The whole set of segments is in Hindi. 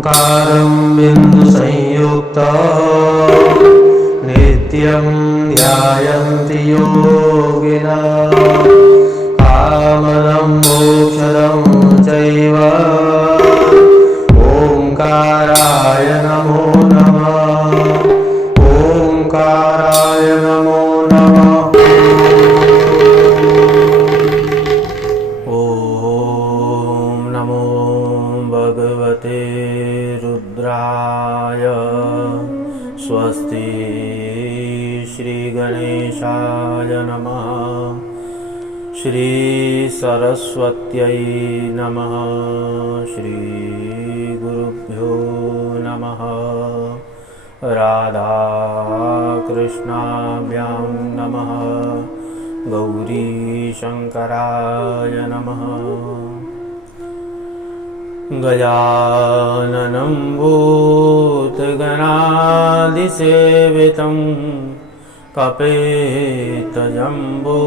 ओंकारं बिन्दुसंयुक्तं नित्यं ध्यायन्ति योगिनः कामदं मोक्षदं चैव ओंकाराय नमो नमः। ओंकाराय नमो नमः। ओम नमो भगवते रुद्राय। स्वस्ति श्री गणेशाय नमः। श्री सरस्वत्यै नमः। श्री गुरुभ्यो नमः। राधा कृष्णाभ्यां नमः। गौरी शंकराय नमः। गजाननं भूतगणादिसेवितं कपितजम्बो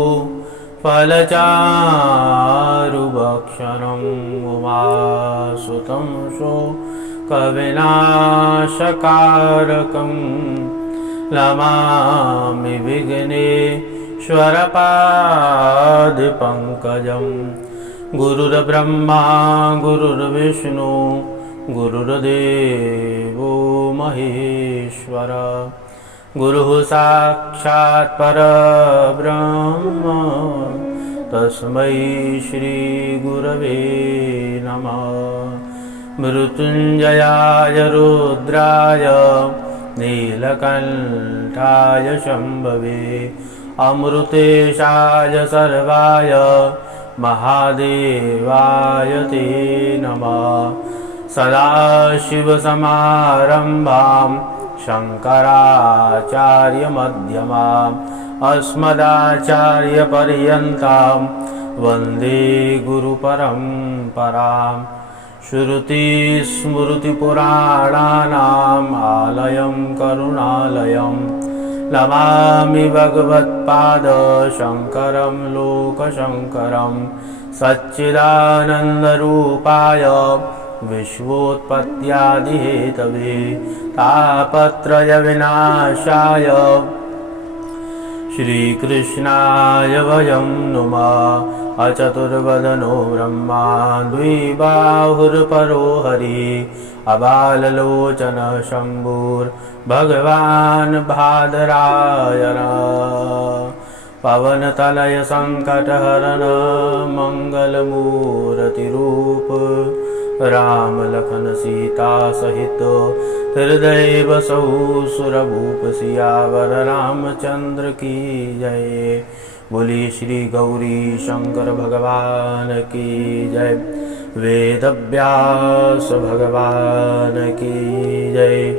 फलचारुभक्षणं उमासुतं शोकविनाशकारकं नमामि विघ्नेश्वरपादपङ्कजं। गुरुर्ब्रह्मा गुरुर्विष्णु गुरुर्देवो महेश्वर। गुरुः साक्षात् परब्रह्म तस्मै श्री गुरवे नमः। मृत्युञ्जयाय रुद्राय नीलकण्ठाय शम्भवे अमृतेशाय सर्वाय महादेवाय ते नमः। सदाशिवसमारम्भां शङ्कराचार्यमध्यमाम् अस्मदाचार्यपर्यन्तां वन्दे गुरुपरम्पराम्। श्रुतिस्मृतिपुराणानाम् आलयं करुणालयं नमामि भगवत्पादशङ्करं लोकशङ्करं। सच्चिदानन्दरूपाय विश्वोत्पत्त्यादिहेतवे तापत्रयविनाशाय श्रीकृष्णाय वयं नुमः। अचतुर्वदनो ब्रह्मा द्विबाहुर्परो हरिः अबाललोचनः शम्भुर्भगवान् बादरायणः। पवनतनय सङ्कटहरण मङ्गलमूर्तिरूप राम लखन सीता सहित हृदय बसौ सुरभूप। सियावर रामचंद्र की जय। बोली श्री गौरी शंकर भगवान की जय। वेदव्यास भगवान की जय।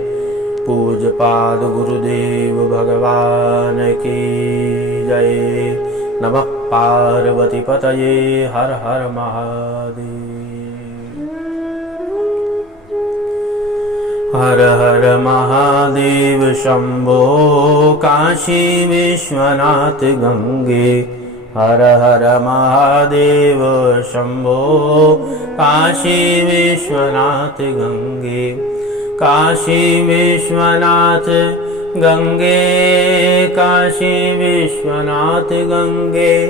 पूज्यपाद गुरुदेव भगवान की जय। नमः पार्वती पतये हर हर महादेव। हर हर महादेव शंभो काशी विश्वनाथ गंगे। हर हर महादेव शंभो काशी विश्वनाथ गंगे। काशी विश्वनाथ गंगे काशी विश्वनाथ गंगे।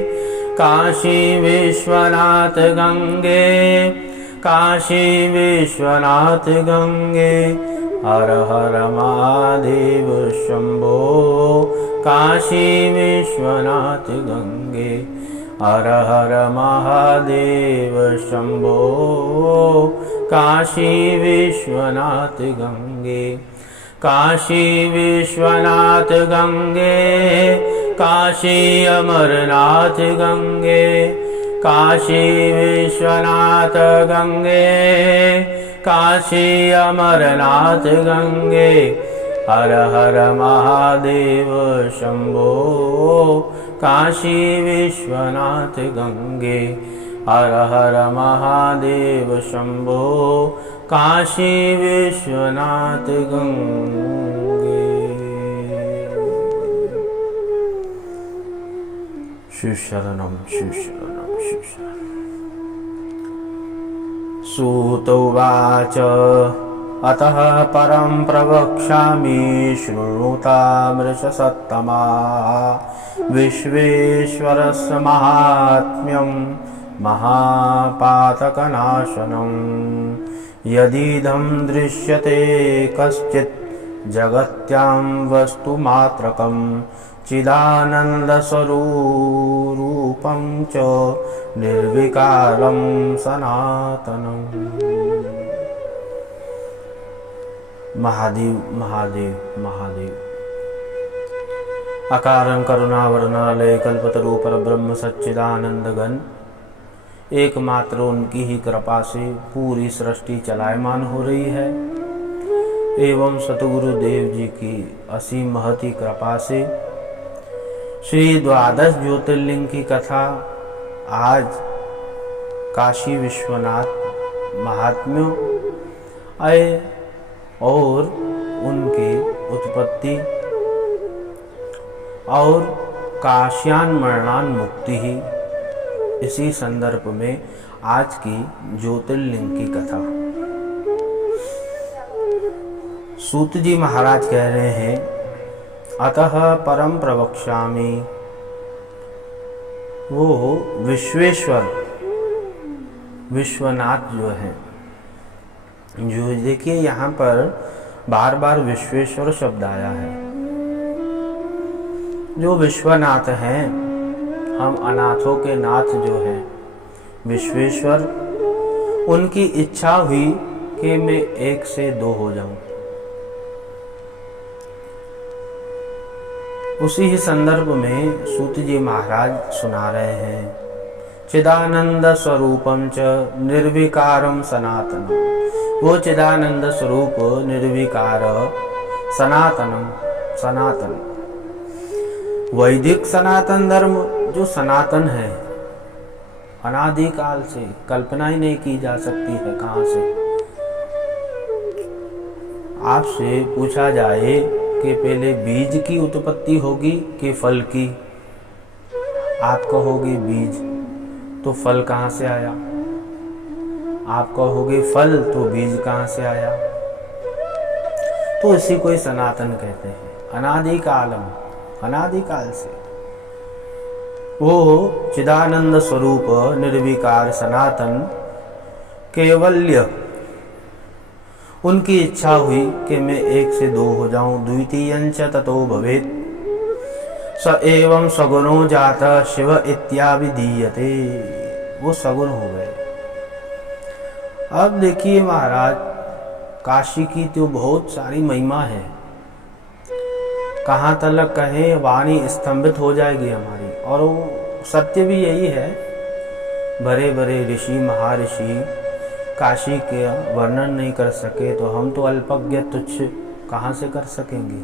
काशी विश्वनाथ गंगे काशी विश्वनाथ गंगे। हर हर महादेव शंभो काशी विश्वनाथ गंगे। हर हर महादेव शंभो काशी विश्वनाथ गंगे। काशी विश्वनाथ गंगे काशी अमरनाथ गंगे। काशी विश्वनाथ गंगे काशी अमरनाथ गंगे। हर हर महादेव शंभो काशी विश्वनाथ गंगे। हर हर महादेव शंभो काशी विश्वनाथ गंगे। शिवशरणं शिवशरणं शिवशरणं। सूत उवाच अतः परं प्रवक्ष्यामि शृणुतामृषसत्तमा विश्वेश्वरस्य महात्म्यं महापातकनाशनं यदिदं दृश्यते कश्चित् जगत्यां वस्तुमात्रकं चिदानन्दस्वरूपं च निर्विकारं सनातनम्। महादेव महादेव महादेव। अकारण करुणावरणालय कल्पतरु परब्रह्म सच्चिदानंद घन, एकमात्र उनकी ही कृपा से पूरी सृष्टि चलायमान हो रही है एवं सतगुरु देव जी की असीम महती कृपा से श्री द्वादश ज्योतिर्लिंग की कथा आज काशी विश्वनाथ महात्म्यों आए और उनके उत्पत्ति और काश्यान मरणान मुक्ति ही, इसी संदर्भ में आज की ज्योतिर्लिंग की कथा। सूत जी महाराज कह रहे हैं, अतः परम प्रवक्ष्यामि। वो विश्वेश्वर विश्वनाथ जो है, जो देखिए यहाँ पर बार बार विश्वेश्वर शब्द आया है। जो विश्वनाथ हैं, हम अनाथों के नाथ जो हैं विश्वेश्वर, उनकी इच्छा हुई कि मैं 1 से 2 हो जाऊं। उसी ही संदर्भ में सूत जी महाराज सुना रहे हैं, चिदानंद स्वरूपम च निर्विकारम सनातनम। वो चिदानंद स्वरूप निर्विकार सनातनम, सनातन वैदिक सनातन धर्म जो सनातन है, अनादिकाल से कल्पना ही नहीं की जा सकती है। कहां से आपसे पूछा जाए कि पहले बीज की उत्पत्ति होगी कि फल की, आप कहोगे बीज, तो फल कहां से आया? आप कहोगे फल, तो बीज कहां से आया? तो इसी को सनातन कहते हैं। अनादिकालम, अनादिकाल से वो चिदानंद स्वरूप निर्विकार सनातन केवल्य, उनकी इच्छा हुई कि मैं 1 से 2 हो जाऊं। द्वितीयंच ततो भवेत् स एवं सगुणो जाता शिव इत्याभिधीयते। वो सगुण हो गए। अब देखिए महाराज, काशी की तो बहुत सारी महिमा है, कहाँ तलक कहें वाणी स्तंभित हो जाएगी हमारी। और वो सत्य भी यही है, बड़े बड़े ऋषि महर्षि काशी के वर्णन नहीं कर सके तो हम तो अल्पज्ञ तुच्छ कहाँ से कर सकेंगे।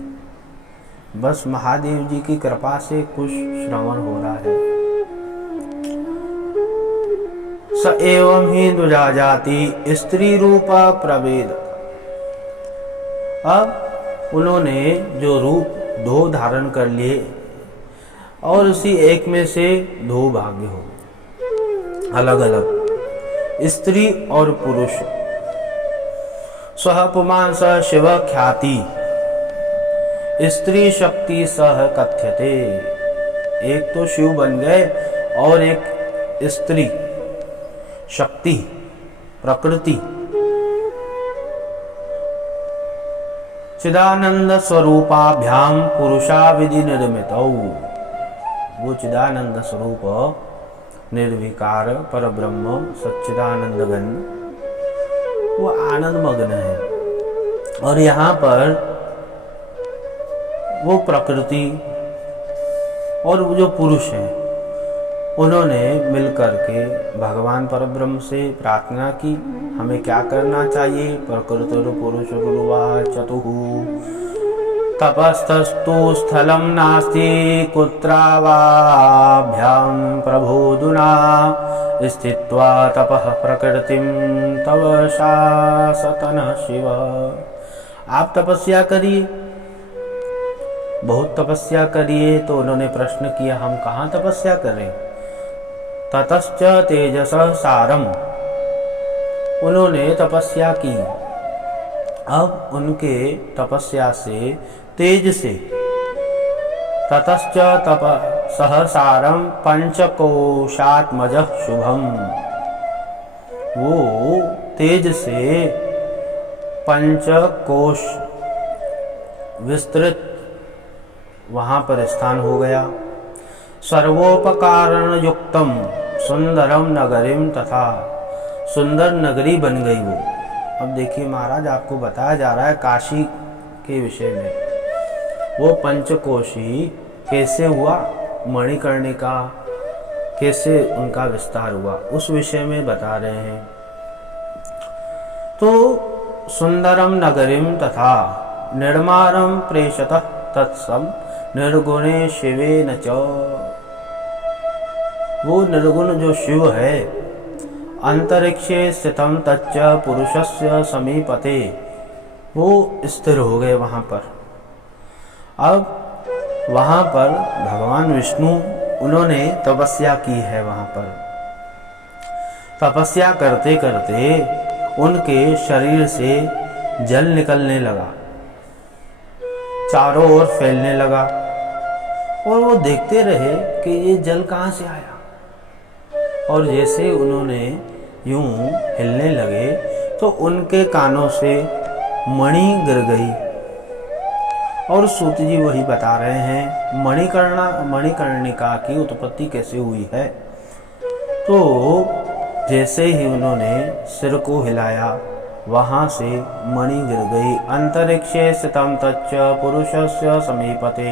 बस महादेव जी की कृपा से कुछ श्रवण हो रहा है। स एवं ही दुजा जाति स्त्री रूपा प्रवेद। अब उन्होंने जो रूप 2 धारण कर लिए और उसी एक में से 2 भाग्य हो, अलग अलग स्त्री और पुरुष। सह पुमांस शिव ख्याति स्त्री शक्ति सह कथ्यते। एक तो शिव बन गए और एक स्त्री शक्ति प्रकृति। चिदानंद स्वरूपाभ्याम पुरुषा विधि निर्मित। वो चिदानंद स्वरूप निर्विकार परब्रह्म सच्चिदानंद घन, वो आनंद मग्न है। और यहाँ पर वो प्रकृति और वो जो पुरुष हैं, उन्होंने मिलकर के भगवान परब्रह्म से प्रार्थना की, हमें क्या करना चाहिए। प्रकृतिर्पुरुषरुर्वाचतुः तपस्तस्तु स्थलं नास्ति कुत्रावाभ्यां प्रभोदुना स्थित्वा तपः प्रकृतिं तव शासतन शिव। आप तपस्या करिए, बहुत तपस्या करिए। तो उन्होंने प्रश्न किया, हम कहाँ तपस्या करें। ततश्च तेजसः सारम, उन्होंने तपस्या की अब उनके तपस्या से, तेज से, ततश्च तप सहसारम पंचकोशात्मज शुभम, वो तेज से पंचकोश विस्तृत वहां पर स्थान हो गया। सर्वोपकारण युक्तम सुंदरम नगरीम, तथा सुंदर नगरी बन गई वो। अब देखिए महाराज, आपको बताया जा रहा है काशी के विषय में। वो पंचकोशी कैसे हुआ, मणिकर्णिका कैसे उनका विस्तार हुआ, उस विषय में बता रहे हैं। तो सुंदरम नगरीम तथा निर्मारम प्रेषतः तत्सम निर्गुणे शिवे न च, वो निर्गुण जो शिव है, अंतरिक्षे स्थितम तच्च पुरुषस्य समीपते, वो स्थिर हो गए वहां पर। अब वहां पर भगवान विष्णु उन्होंने तपस्या की है। वहां पर तपस्या करते करते उनके शरीर से जल निकलने लगा, चारों ओर फैलने लगा, और वो देखते रहे कि ये जल कहाँ से आया। और जैसे उन्होंने यूं हिलने लगे तो उनके कानों से मणि गिर गई। और सूत जी वही बता रहे हैं मणिकर्णिका की उत्पत्ति कैसे हुई है। तो जैसे ही उन्होंने सिर को हिलाया, वहां से मणि गिर गई। अंतरिक्षे स्थितम तच्च पुरुषस्य समीपते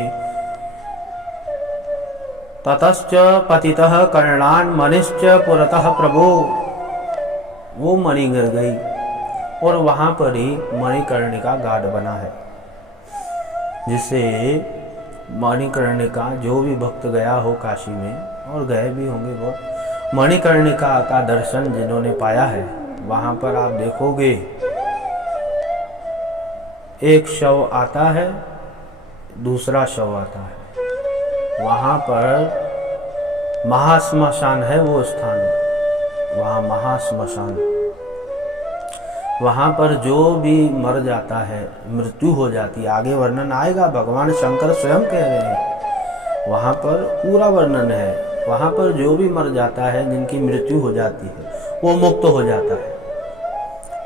ततश्च पतितः कर्णान् मणिश्च पुरतः प्रभो, वो मणि गिर गई और वहां पर ही मणिकर्णिका घाट बना है, जिसे मणिकर्णिका जो भी भक्त गया हो काशी में, और गए भी होंगे बहुत, मणिकर्णिका का दर्शन जिन्होंने पाया है, वहां पर आप देखोगे एक शव आता है, दूसरा शव आता है। वहां पर महाश्मशान है वो स्थान, वहां महाश्मशान। वहां पर जो भी मर जाता है, मृत्यु हो जाती है, आगे वर्णन आएगा, भगवान शंकर स्वयं कह रहे हैं, वहां पर पूरा वर्णन है। वहां पर जो भी मर जाता है, जिनकी मृत्यु हो जाती है, वो मुक्त हो जाता है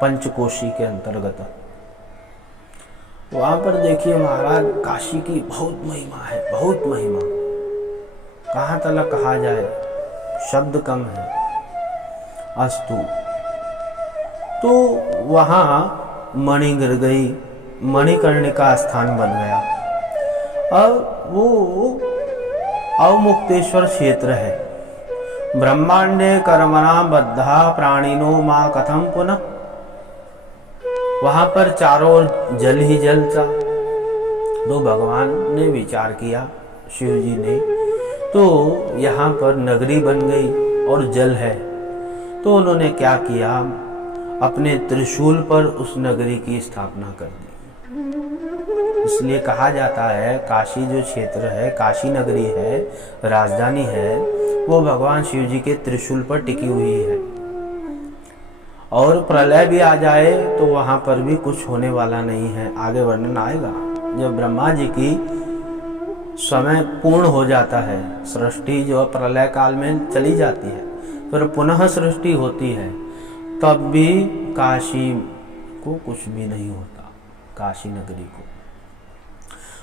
पंचकोशी के अंतर्गत। वहां पर देखिए महाराज, काशी की बहुत महिमा है, बहुत महिमा, कहाँ तक कहा जाए, शब्द कम है। अस्तु, तो वहां मणि गिर गई, मणिकर्णिका स्थान बन गया। अब वो अवमुक्तेश्वर क्षेत्र है। ब्रह्मांडे कर्मणा बद्धा प्राणिनो मां कथम पुनः, वहां पर चारों ओर जल ही जल था। तो भगवान ने विचार किया, शिव जी ने, तो यहाँ पर नगरी बन गई और जल है। तो उन्होंने क्या किया, अपने त्रिशूल पर उस नगरी की स्थापना कर दी। इसलिए कहा जाता है काशी जो क्षेत्र है, काशी नगरी है, राजधानी है, वो भगवान शिव जी के त्रिशूल पर टिकी हुई है। और प्रलय भी आ जाए तो वहां पर भी कुछ होने वाला नहीं है। आगे वर्णन आएगा, जब ब्रह्मा जी की समय पूर्ण हो जाता है, सृष्टि जो प्रलय काल में चली जाती है, फिर पुनः सृष्टि होती है, तब भी काशी को कुछ भी नहीं होता, काशी नगरी को।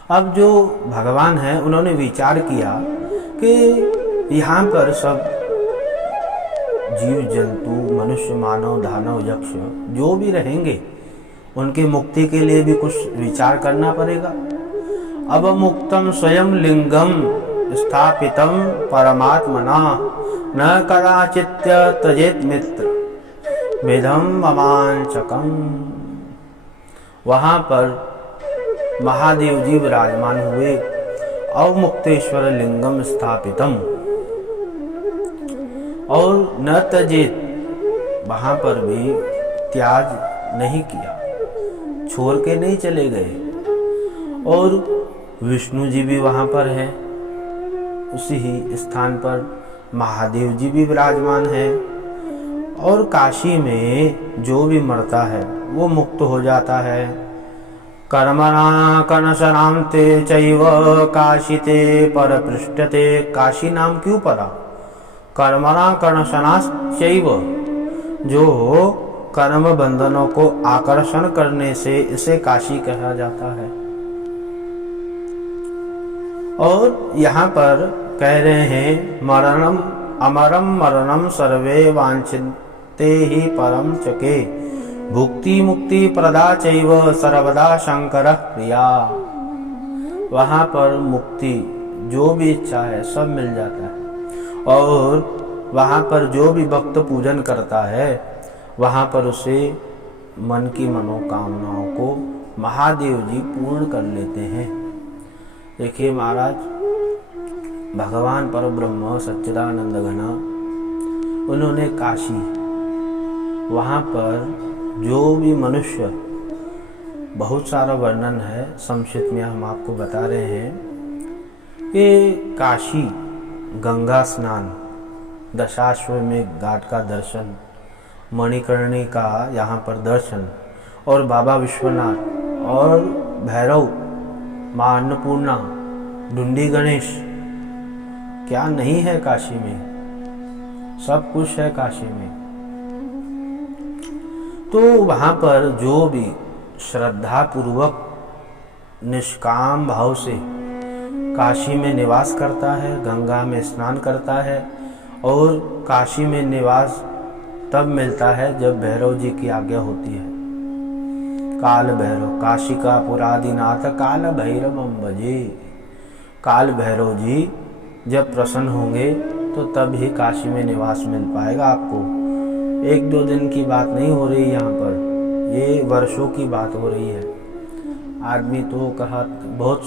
अब जो भगवान है, उन्होंने विचार किया कि यहाँ पर सब जीव जंतु, मनुष्य, मानव, दानव, यक्ष जो भी रहेंगे, उनकी मुक्ति के लिए भी कुछ विचार करना पड़ेगा। अब मुक्तम स्वयं लिंगम स्थापितम परमात्मना न कदाचित् त्यजेत मित्र विधम ममांचकम। वहां पर महादेव जी विराजमान हुए, अवमुक्तेश्वर लिंगम स्थापितम, और न त्यजेत, वहां पर भी त्याग नहीं किया, छोड़ के नहीं चले गए। और विष्णु जी भी वहां पर हैं, उसी ही स्थान पर महादेव जी भी विराजमान है। और काशी में जो भी मरता है वो मुक्त हो जाता है। कर्मणा कनशनाम ते चैव काशीते परपृष्ठते। काशी नाम क्यों पड़ा? कर्मणा कनशनाश्चैव, जो कर्म बंधनों को आकर्षण करने से इसे काशी कहा जाता है। और यहाँ पर कह रहे हैं मरणम अमरम मरणम सर्वे वांछते ही परम चके, भुक्ति मुक्ति प्रदा चैव सर्वदा शंकर प्रिया। वहाँ पर मुक्ति जो भी इच्छा है सब मिल जाता है, और वहाँ पर जो भी भक्त पूजन करता है वहाँ पर उसे मन की मनोकामनाओं को महादेव जी पूर्ण कर लेते हैं। देखिए महाराज, भगवान परब्रह्म सच्चिदानंद घन, उन्होंने काशी, वहाँ पर जो भी मनुष्य, बहुत सारा वर्णन है, संक्षिप्त में हम आपको बता रहे हैं कि काशी गंगा स्नान, दशाश्वमेध घाट का दर्शन, मणिकर्णी का यहाँ पर दर्शन, और बाबा विश्वनाथ और भैरव, माँ अन्नपूर्णा, ढूंढी गणेश, क्या नहीं है काशी में? सब कुछ है काशी में। तो वहाँ पर जो भी श्रद्धा पूर्वक निष्काम भाव से काशी में निवास करता है, गंगा में स्नान करता है, और काशी में निवास तब मिलता है जब भैरव जी की आज्ञा होती है। काल भैरव, काशी का पुरादिनाथ काल भैरव भजे। काल भैरव जी जब प्रसन्न होंगे तो तब ही काशी में निवास मिल पाएगा आपको। एक दो दिन की बात नहीं हो रही यहाँ पर, ये वर्षों की बात हो रही है। आदमी तो कहा, बहुत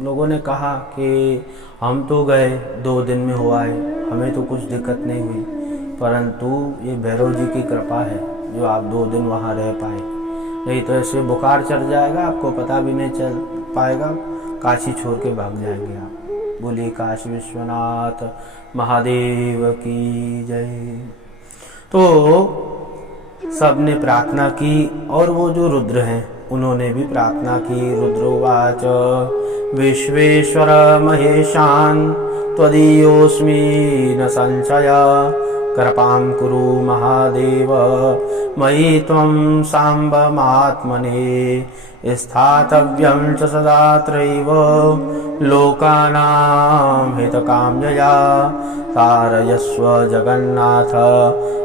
लोगों ने कहा कि हम तो गए 2 दिन में हो आए, हमें तो कुछ दिक्कत नहीं हुई, परंतु ये भैरव जी की कृपा है जो आप 2 दिन वहाँ रह पाए। नहीं तो ऐसे बुखार चढ़ जाएगा, आपको पता भी नहीं चल पाएगा, काशी छोड़ के भाग जाएंगे आप। बोलिए काशी विश्वनाथ महादेव की जय। तो सबने प्रार्थना की, और वो जो रुद्र हैं उन्होंने भी प्रार्थना की। रुद्रोवाच विश्वेश्वर महेशान त्वदीयोऽस्मि न संशय, कृपां कुरु महादेव मयि त्वं साम्बमात्मने, स्थातव्यं च सदा त्रैव लोकानां हितकाम्यया, तारयस्व जगन्नाथ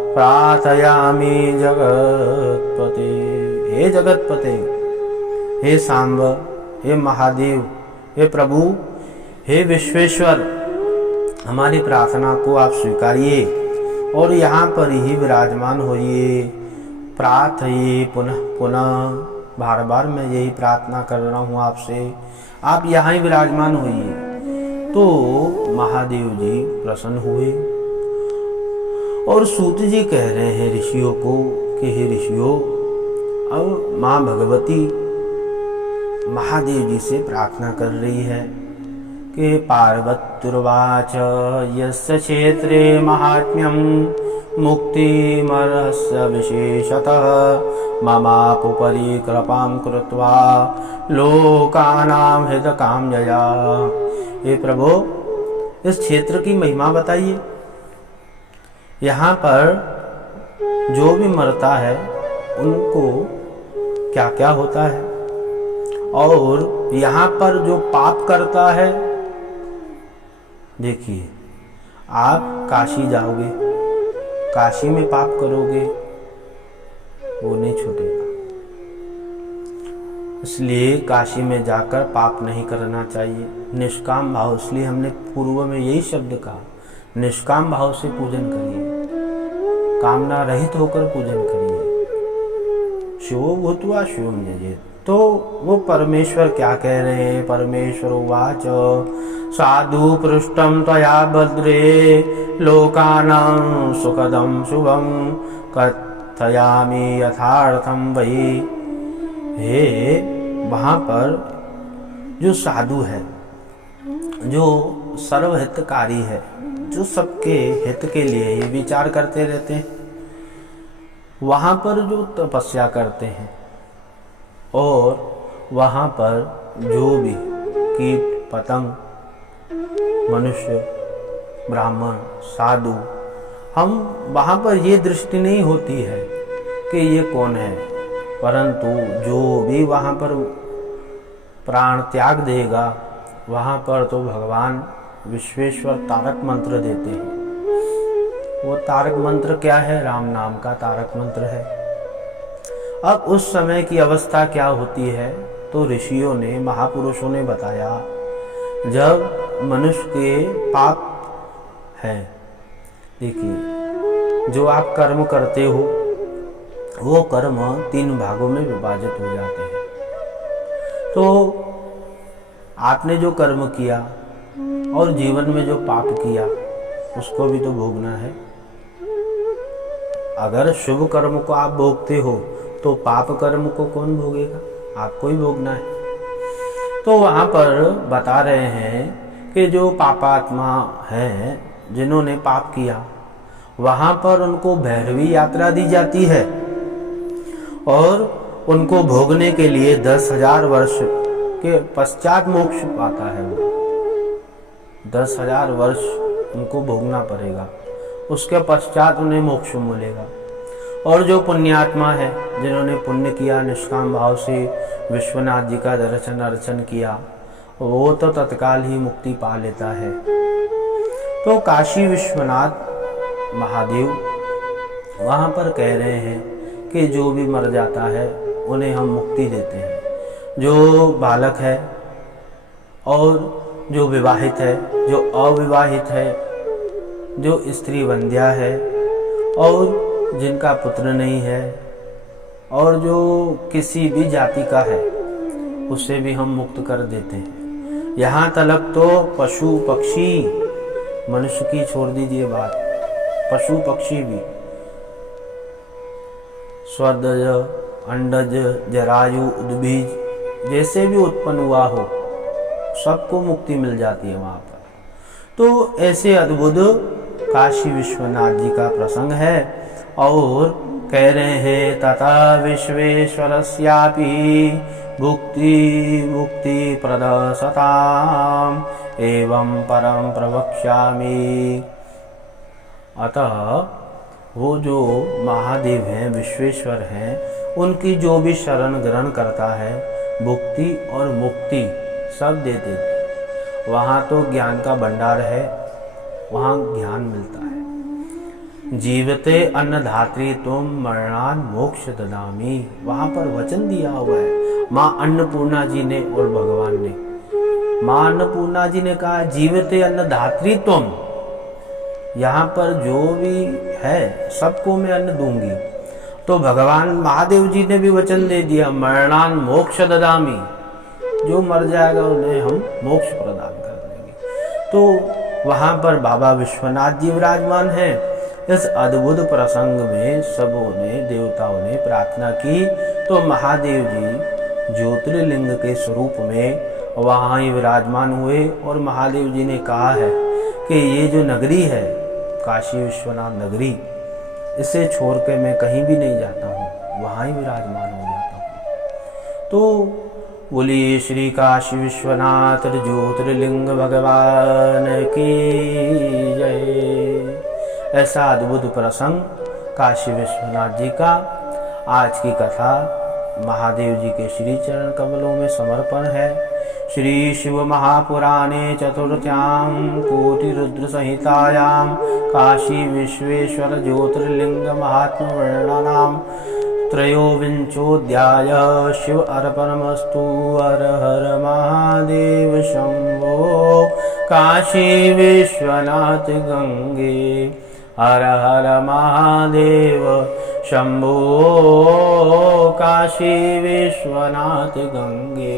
प्रार्थयामि जगत्पते। हे जगतपते, हे सांब, हे महादेव, हे प्रभु, हे विश्वेश्वर, हमारी प्रार्थना को आप स्वीकारिए और यहाँ पर ही विराजमान होइए। प्रार्थये पुनः पुनः, बार बार मैं यही प्रार्थना कर रहा हूँ आपसे, आप यहाँ ही विराजमान होइए। तो महादेव जी प्रसन्न हुए और सूत जी कह रहे हैं ऋषियों को कि हे ऋषियों, अब माँ भगवती महादेव जी से प्रार्थना कर रही है कि पार्वतीर्वाच यस्य क्षेत्रे महात्म्यं मुक्तिमर्हस्य विशेषतः, ममापुपरि कृपां कृत्वा लोकानां हितकाम्यया। हे प्रभु, इस क्षेत्र की महिमा बताइए। यहाँ पर जो भी मरता है उनको क्या क्या होता है, और यहाँ पर जो पाप करता है, देखिए आप काशी जाओगे, काशी में पाप करोगे, वो नहीं छूटेगा। इसलिए काशी में जाकर पाप नहीं करना चाहिए। निष्काम भाव, इसलिए हमने पूर्व में यही शब्द कहा, निष्काम भाव से पूजन करिए, कामना रहित होकर पूजन करिए। शिवो भूत्वा शिवम जयेत्। तो वो परमेश्वर क्या कह रहे हैं? परमेश्वर उवाच साधु पृष्ठं त्वया भद्रे, लोकानां सुखदं शुभं, कथयामि यथार्थं वही। हे, वहाँ पर जो साधु है, जो सर्वहितकारी है, जो सबके हित के लिए ये विचार करते रहते हैं, वहाँ पर जो तपस्या करते हैं और वहाँ पर जो भी कीट पतंग, मनुष्य, ब्राह्मण, साधु, हम वहाँ पर ये दृष्टि नहीं होती है कि ये कौन है, परंतु जो भी वहाँ पर प्राण त्याग देगा वहाँ पर तो भगवान विश्वेश्वर तारक मंत्र देते हैं। वो तारक मंत्र क्या है? राम नाम का तारक मंत्र है। अब उस समय की अवस्था क्या होती है तो ऋषियों ने, महापुरुषों ने बताया, जब मनुष्य के पाप है, देखिए जो आप कर्म करते हो वो कर्म 3 भागों में विभाजित हो जाते हैं। तो आपने जो कर्म किया और जीवन में जो पाप किया उसको भी तो भोगना है। अगर शुभ कर्म को आप भोगते हो तो पाप कर्म को कौन भोगेगा? आपको ही भोगना है। तो वहाँ पर बता रहे हैं कि जो पापात्मा हैं, जिन्होंने पाप किया, वहाँ पर उनको भैरवी यात्रा दी जाती है और उनको भोगने के लिए 10,000 वर्ष के पश्चात मोक्ष पाता है। वो 10,000 वर्ष उनको भोगना पड़ेगा, उसके पश्चात उन्हें मोक्ष मिलेगा। और जो पुण्यात्मा है, जिन्होंने पुण्य किया, निष्काम भाव से विश्वनाथ जी का दर्शन अर्चन किया, वो तो तत्काल ही मुक्ति पा लेता है। तो काशी विश्वनाथ महादेव वहाँ पर कह रहे हैं कि जो भी मर जाता है उन्हें हम मुक्ति देते हैं। जो बालक है और जो विवाहित है, जो अविवाहित है, जो स्त्री वंध्या है और जिनका पुत्र नहीं है और जो किसी भी जाति का है, उसे भी हम मुक्त कर देते हैं। यहाँ तक तो पशु पक्षी, मनुष्य की छोड़ दीजिए बात, पशु पक्षी भी, स्वदज, अंडज, जरायु, उद्बीज जैसे भी उत्पन्न हुआ हो, सबको मुक्ति मिल जाती है वहाँ पर। तो ऐसे अद्भुत काशी विश्वनाथ जी का प्रसंग है और कह रहे हैं, तथा विश्वेश्वरस्यापि भुक्ति मुक्ति प्रदसताम एवं परम प्रवक्ष्यामि। अतः वो जो महादेव हैं, विश्वेश्वर हैं, उनकी जो भी शरण ग्रहण करता है, भुक्ति और मुक्ति सब दे देते हैं। वहाँ तो ज्ञान का भंडार है, वहाँ ज्ञान मिलता है। जीवते अन्नधात्री तुम मरणान मोक्ष ददामी, वहाँ पर वचन दिया हुआ है माँ अन्नपूर्णा जी ने और भगवान ने। माँ अन्नपूर्णा जी ने कहा जीवते अन्नधात्री तुम, यहाँ पर जो भी है सबको मैं अन्न दूंगी। तो भगवान महादेव जी ने भी वचन दे दिया, मरणान मोक्ष ददामी, जो मर जाएगा उन्हें हम मोक्ष प्रदान कर देंगे। तो वहाँ पर बाबा विश्वनाथ जी विराजमान हैं। इस अद्भुत प्रसंग में सबों ने, देवताओं ने प्रार्थना की तो महादेव जी ज्योतिर्लिंग के स्वरूप में वहाँ ही विराजमान हुए। और महादेव जी ने कहा है कि ये जो नगरी है, काशी विश्वनाथ नगरी, इसे छोड़ के मैं कहीं भी नहीं जाता हूँ, वहाँ ही विराजमान हो जाता हूँ। तो बोलिए श्री काशी विश्वनाथ ज्योतिर्लिंग भगवान की जय। ऐसा अद्भुत प्रसंग काशी विश्वनाथ जी का। आज की कथा महादेव जी के श्री चरण कमलों में समर्पण है। श्री शिव महापुराणे चतुर्थ्यां कोटि रुद्र संहितायां काशी विश्वेश्वर ज्योतिर्लिंग महात्म वर्णनाम त्रयोविंशोऽध्याय। शिव अर्पणमस्तु। हर हर महादेव शंभो काशी विश्वनाथ गंगे। हर हर महादेव शंभो काशी विश्वनाथ गंगे।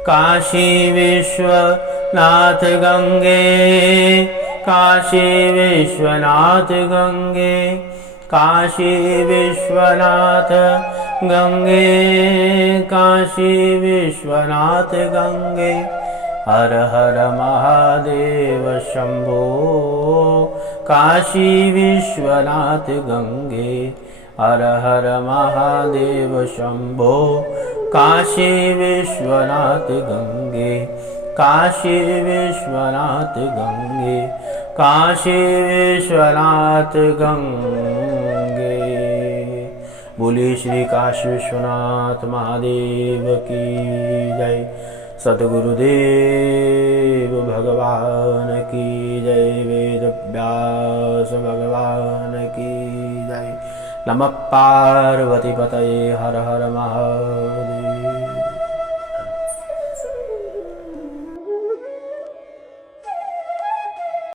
काशी विश्वनाथ गंगे, काशी विश्वनाथ गंगे, काशी विश्वनाथ गंगे, काशी विश्वनाथ गंगे। हर हर महादेव शंभो काशी विश्वनाथ गंगे। हर हर महादेव शंभो। काशी विश्वनाथ गंगे, काशी विश्वनाथ गंगे, काशी विश्वनाथ गंगे। बोलिए श्री काशी विश्वनाथ महादेव की जय। सद्गुरुदेव भगवान की जय। वेद व्यास भगवान की जय। नमः पार्वती पतये। हर हर महादेव।